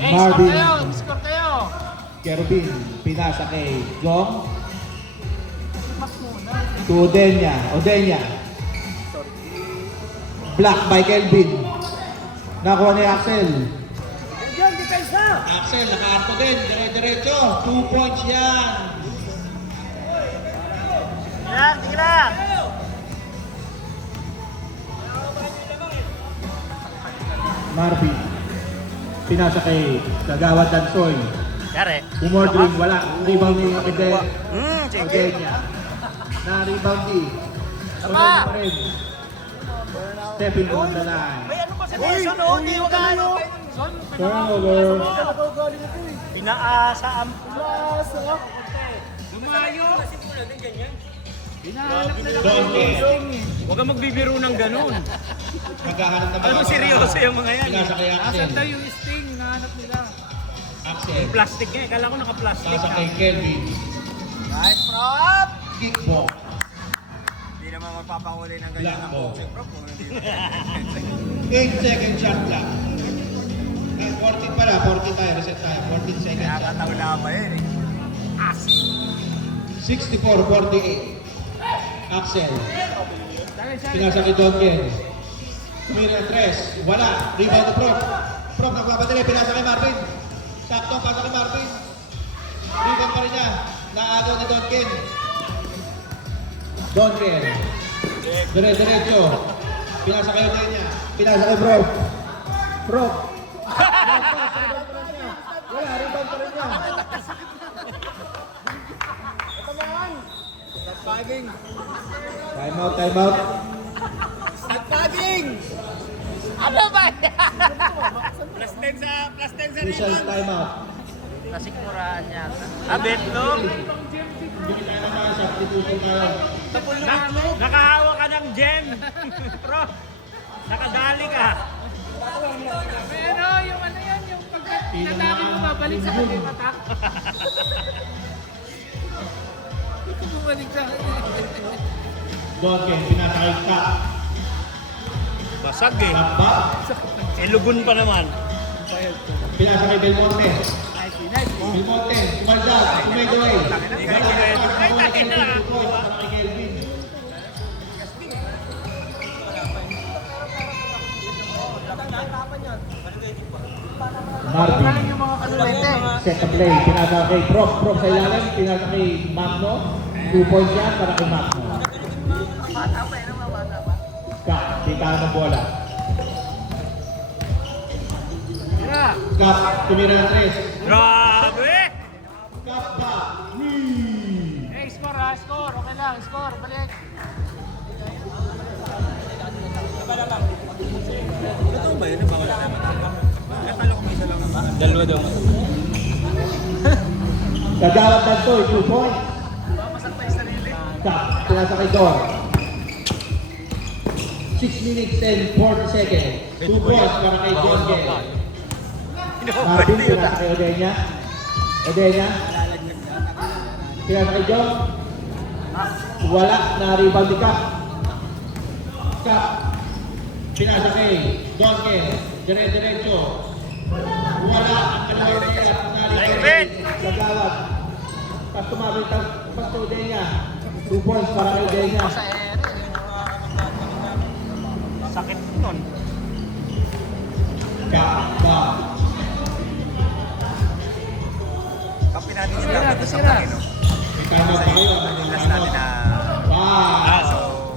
Marvin. Score kayo. Kervin. Pinasa kay Jong. To Odenya. Odenya. Block by Kelvin. Nakuha ni Axel. Axel, naka-arto din. Dire-diretso. 2 points yan. Yan, tingin lang. Marvin. Pinasa kay Kagawad Dansoy. Yari. Umordering, wala. Rebound ni Sige. Odenya. Na-rebound ni Odenya pa rin. Stepping on the line. Ano ba si Nelson? Hindi mo gano. Turnover. Pinaasa ang plaza. Lumayo. Donken. Huwag kang magbibiro ng ganun. Maghahanap na Ano seryoso yung mga yan? Pinasa kay Axel. Yung sting, hinahanap nila. Axel. Plastic nga eh. Kala ko naka-plastic. Pasa kay Kelvin. Nice, Prop! Kickball. Hindi naman magpapahuli ng ganyan Black ng ball. boxing, Prop. Kung hindi 8 second shot clock. 14 pala, 14 tayo, reset tayo. 14 second shot. nakakataula pa yun eh. 64-48. Axel. Pinasa kay Donken. Tumira ng 3. Wala. Rebound to Prof. Prof nagpapadali. Pinasa kay Marvin. Sakto ang pasa kay Marvin. Rebound pa rin niya. Naagaw ni Donken. Donken. Dire-diretso. Pinasa kayo na niya. Pinasa kay Prof. Prof. Wala, rebound pa rin niya. Time out, time out. Ano ba yan? Plus 10 sa Official time out. Nasikmuraan niya. Abet, no? Hindi tayo naman. Substitution tayo. Nakahawa ka ng gem. Bro, nakadali ka. Pero yung ano yan, yung pagkatake mo babalik sa kanyang attack. Bumalik sa kanya. Donken. Pinasa kay Cap. Basag eh. Cap ba? Lugun pa naman. Pinasa kay Belmonte. Belmonte. Sumalda. Sumegaway. Kay Kelvin. Marvin. Set the play. Pinasa kay Prof. Prof sa ilalim. Pinasa kay Magno. 2 points yan para kay Magno. Cap. Di ka ng bola. Cap. Tumira ng 3. Grabe! Cap ba? Eh, score ha, score. Okay lang, score. Balik. Dalawa daw. Kagawad na to. 2 points. Cap. Pinasa kay Don. 6 minutes and 40 seconds. 2 points para kay Don Gel. Marvin, pinasa kay Odenya. Odenya. Pinasa kay John. Wala na rebound ni Cap. Cap. Pinasa kay Don Gel. Dire-diretso. Wala ang kalawang niya. Like Kagawad. Pas tumabit ang pas kay Odenya. 2 points para kay Odenya. Sakit nun. Cap. Kapi natin yung dapat sa Pangino. Tama ba kayo? Last natin na... Wow!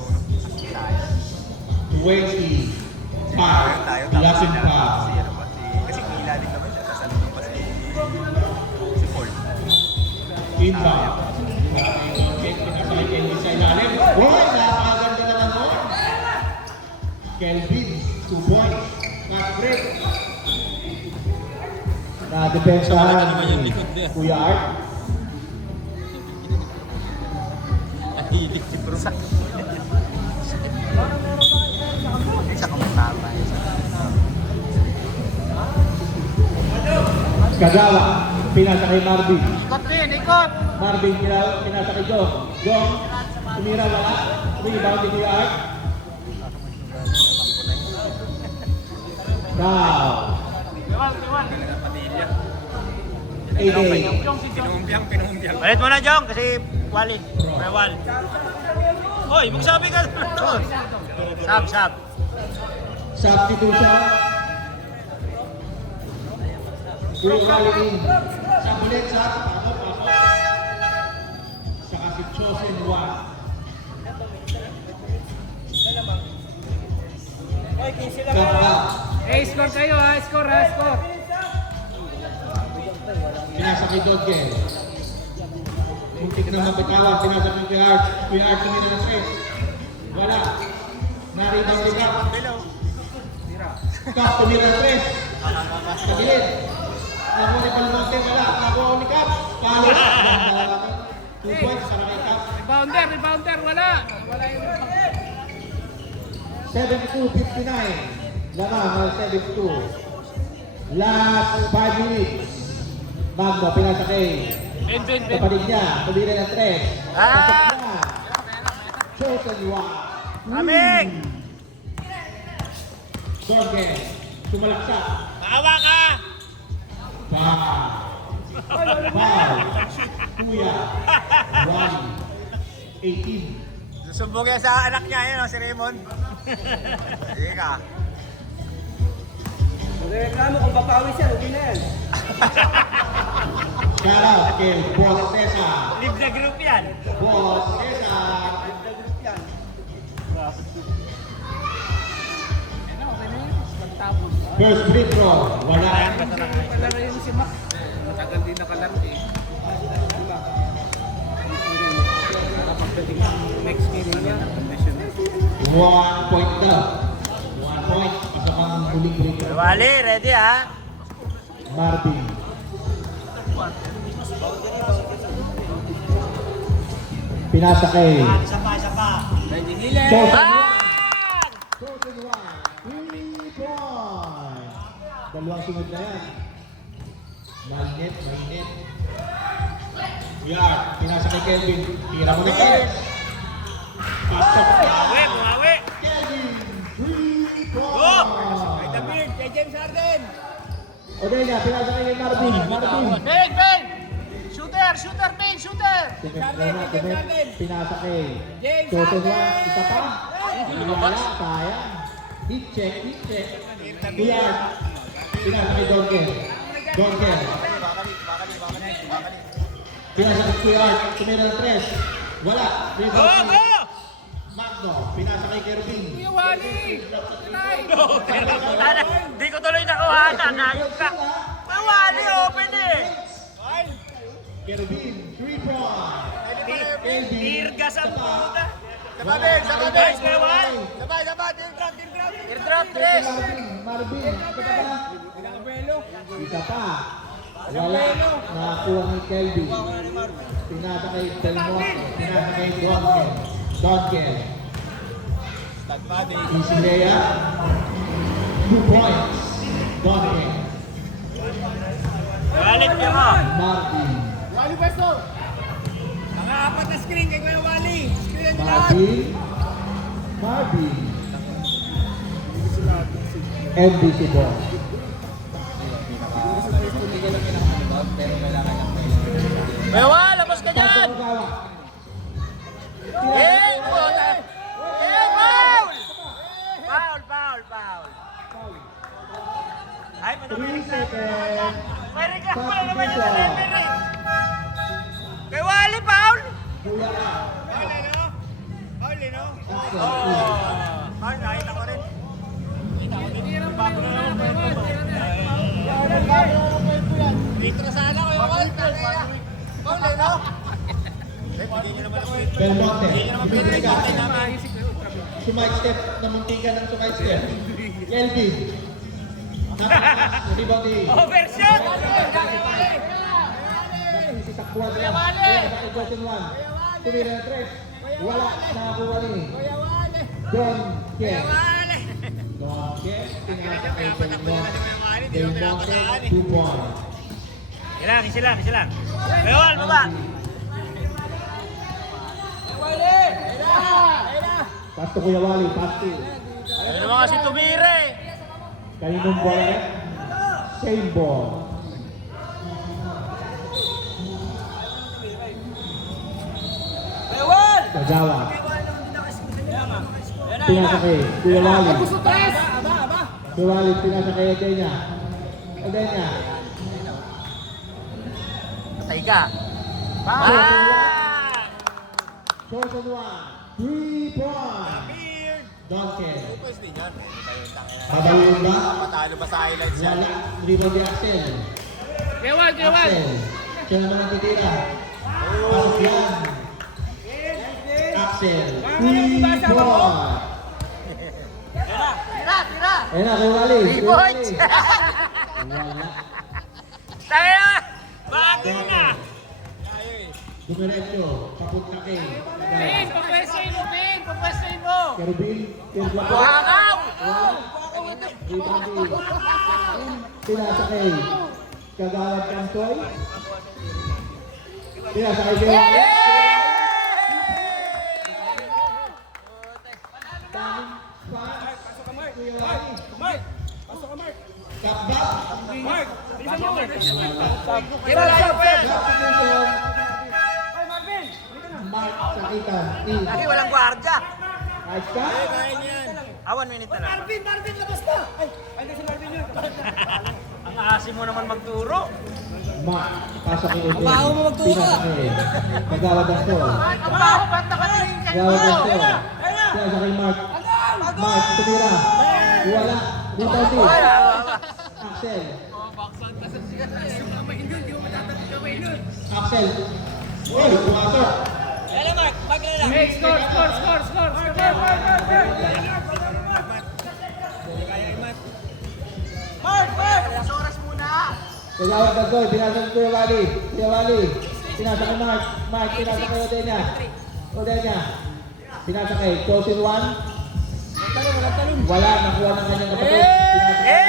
25. Lapin pa. Kasi ilalim naman siya. Tapos ano pa si Paul. Inbound. Pinasakay Kelvin sa ilalim. Boy! Napakaganda naman mo. Kelvin, 2 points. Not break. Na-depensahan ni Kuya Art. Isa kamataba. Kagawa. Pinasa kay Marvin. Ikot din, ikot. Marvin, pinasa kay Jong. Jong, tumira wala. Rebound ni Kuya Art. Down. 8-8. Balit mo na, Jong, kasi wali. May wal. Hoy, magsabi ka. Sab. Substitution. Kuya Wally in. Sa ulit sa pasok. Saka si Chosen Juan. Kapag Eh, score kayo ha, score ha, score. pinasa kay Dodgen. Muntik na mapitawan. Pinasa kay Kuya Art. Kuya Art tumira ng 3. Wala. Naribang ni Cap. Cap tumira ng 3. Kabilit. Nakuha ni Palmonte. Wala. Nakuha ni Cap. Palo. 2 points para kay Cap. Rebounder, wala. Wala yung 72-59. Lamang 72. Last 5 minutes. Magno, pinasa kay kapatid niya. Tumira ng 3. Pasok na. Chosen Juan. Aming! Dorgen. Sumalaksak. Maawa ka! Foul. Kuya. Wally. 18. Sumbong yan sa anak niya, yun, si Raymond. Sige ka. Reklamo kung papawi siya, hindi na yan. Shout out kay Boss Cesar. Live na group yan. Boss Cesar. First free throw. Wala. Palaro yun si Mac. Matagal din nakalaro eh. Pagdating next game niya, condition. 1 point daw. 1 point. Pasok ang huling free throw. Wali, ready ha? Marvin. Pinasa kay Isa pa. Chosen one. 3 point. Dalawang sunod na yan. Mainit. Yan. Pinasa kay Kelvin. Tira mo na Kelvin. Pasok. Bumawi. Kelvin. 3 point. Kay Damir, kay James Harden. Odelia, pinasa kay Marvin. Ben! Shooter, Ben, shooter! Pinasa kay James Chosen one. Harden. Isa pa. Wala. Sayang. Hit check. Kuyan. Pinasa kay Donken. Pinasa kay Kuyan. Tumira ng 3. Wala. Rebound. Magno. Pinasa kay Kervin. Di ko tuloy nakuhanan. Nayog ka. Wali, open eh. Kervin. 3 point. Kelvin. Tirgas ang puta. Sabay, Teardrop, tres. Marvin. Isa pa. Wala. Nakakuha ni Kelvin. Pinasa kay Belmont. Pinasa kay Donken. Easy layup. 2 points. Donken. Balik niyo mo. Marvin. Mga apat na screen kay Kuya Wally. Screen niyo lahat. Marvin. MBC ball. Bewa, labas ka dyan. Eh, puta. Foul! Foul. Ay, 3 seconds. Pwede ka, wala naman yung delivery. Kay Wally, foul? Kuya ka. Foul, nakita ko rin. Dito sana kayo, Walter. no? Belmonte. Ibigay ka. Sumide-step na muntikan ng sumide-step. Kelvin. Rebound ni. Overshot! Si Sakbuan niya. Sa question 1. Tumira ng 3. Wala. Nakakuha ni. Don Ken. Don Ken. Pinasa kay Belmonte. Belmonte. 2 points. Isa lang. Bewal, baba! Pass to Kuya Wally. Pass to. Ano naman kasi tumire? Kaninong bola rin? Same ball. Kajawa. Pinasa kay Kuya Wally. Kuya Wally, pinasa kay Edenya. Edenya. Patay ka. Short and 1. 3 points. Duncan. Babayun ba? Matalo ba sa highlights yan? Wala. Rebound ni Axel. Axel. Siya naman ang titira. Pasok yan. Axel. 3 points. Tira! Ayun na, kay Wally. 3 points! Wala. Tayo! Bago na! Dumiretso. Papunta kay. Ben, papwestuhin mo! Kervin. Kervin. Buhangaw! Rebound ni. Pinasa kay Kagawad Kantoy. Pinasa kay Wally. Mark Sakitan. Team. Lagi walang gwardiya. Ayos ka? 1 minute na lang. Marvin, labas na! Ay, hindi si Marvin yun. Ang asim mo naman magturo. Mark, pasok yung ulit. Baho mo magturo. Pinasakay. Nagawad ang store. Ang baho, ba't nakatingin ka Gawad ang mo? store. Pinasakay Mark. Mark, tumira. Wala. Rebound team. Axel. Axel. Uy, pumasok. Hey, score! Kagawad ang store. Pinasok ni Kuya Wally. Kuya Wally. Pinasok kay Mark. Mark, pinasok kay Odenya. Odenya. Pinasok kay Chosen One. Wala. Nakuha ng kanyang kapatid. Pinasok kay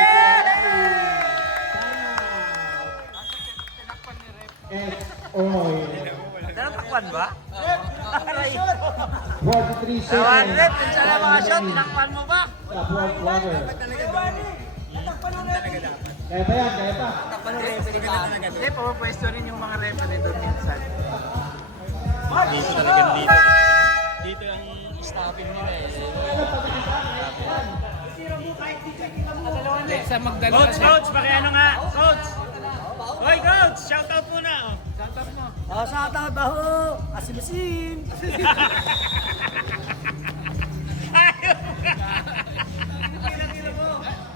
Oy. Tinatakpan ba? 43 seconds. Tawarin, pinsan na mga shot, tinakpan mo ba? Sa fourth quarter. Kaya pa yan, kaya pa. Hindi, pumapwesto rin yung mga repa nito minsan. Dito talaga dito. Dito ang stopping nila eh. Sa Magdalena. Coach, pakiano nga. Coach! Hoy, coach! Shoutout muna. Shoutout mo. Sa tao baho! Asim-asim!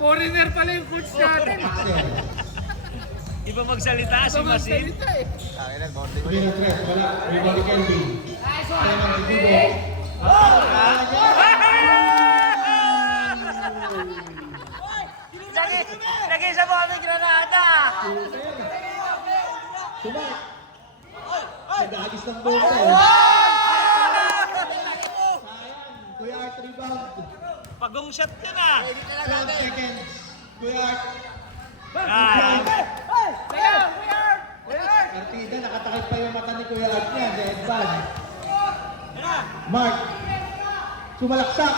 Foreigner pala yung coach natin. Iba magsalita, asim-asim. Sabi ng tres, wala. Rebound ni Kelvin. Simon Tibibo. Lagay sa mga may granada! Sumak. Nag-aagis ng bola eh. Sayang. Kuya Art rebound. Pagong shot yun ah! 12 seconds. Kuya Art. Partida, nakatakip pa yung mata ni Kuya Art niya. Si Edvan. Mark. Sumalaksak.